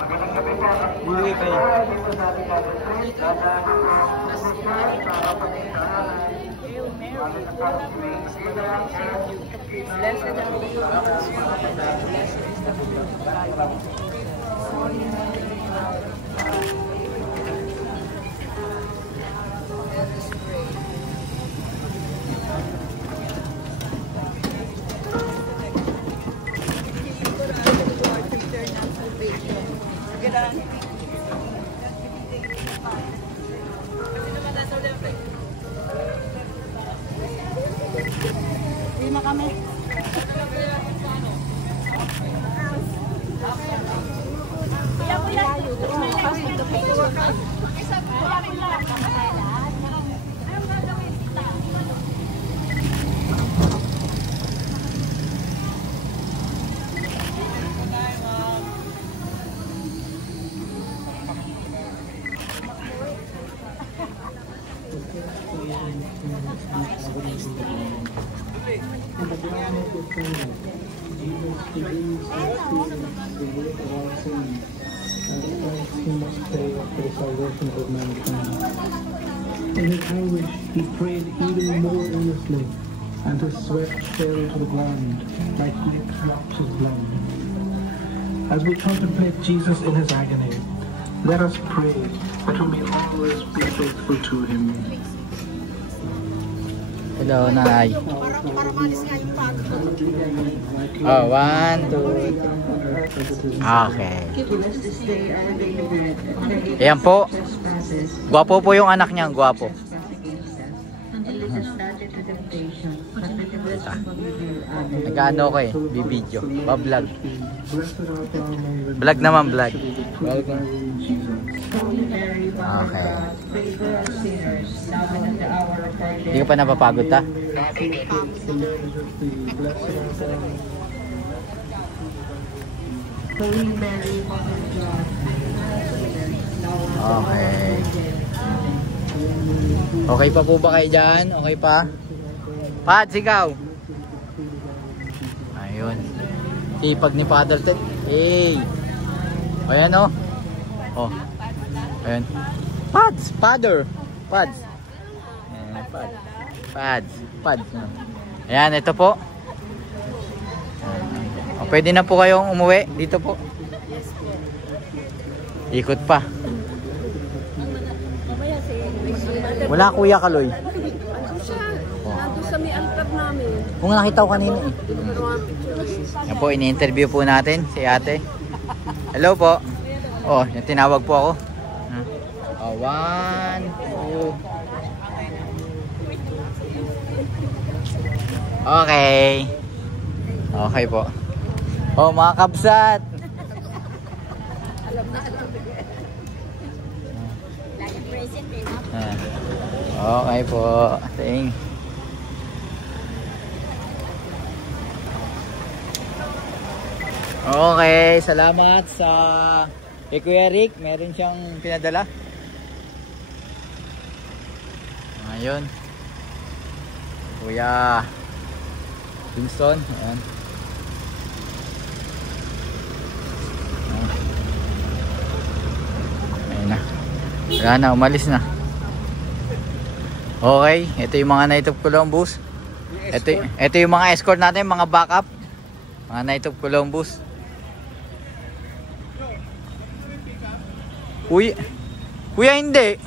Buwi kayo. Blessed are you, Jesus, blessed is the fruit of thy womb. Holy Mary, Mother of God, let us pray. Hindi na kami. And the blood of your Son, Jesus forgives our sins, the weight of our sins, and the price he must pay for the salvation of mankind. In his anguish, he prayed even more earnestly, and his sweat fell to the ground like great drops of blood. As we contemplate Jesus in his agony, let us pray that we may always be faithful to him. Hello, Nay. Oh, 1, 2. Okay. Ayan po. Gwapo po yung anak niya. Gwapo. Nag-ano ko eh. Bibidyo. Ba-vlog. Vlog naman, vlog. Okay. Hindi ka pa napapagod ta? Okay. Okay pa po ba kayo dyan? Okay pa? Pads, ikaw? Ayun. Ipag ni Father Ted. Hey! Ayan o. Oh. Ayan. Pads! Father! Pads! Ayan, pads. Pads. Pads. Ayan, ito po. O, pwede na po kayong umuwi. Dito po. Ikot pa. Wala Kuya Kaloy. Nandun sa may altar namin. Kung nakita ko kanina eh. Yan po, ini-interview po natin si ate. Hello po. Oh, yung tinawag po ako. Oh, 1, 2. Okay. Okay po. Oh, mga kabsat. Alam na. Lagi present eh. Okay po. Thank. Okay, salamat sa kay Kuya Rick. Meron siyang pinadala. Ayun. Kuya Kingston. Ayan. Ayun na. Wala na, umalis na. Okay, ito yung mga Knight of Columbus. Ito yung mga escort natin, mga backup. Mga Knight of Columbus. Kuya hindi.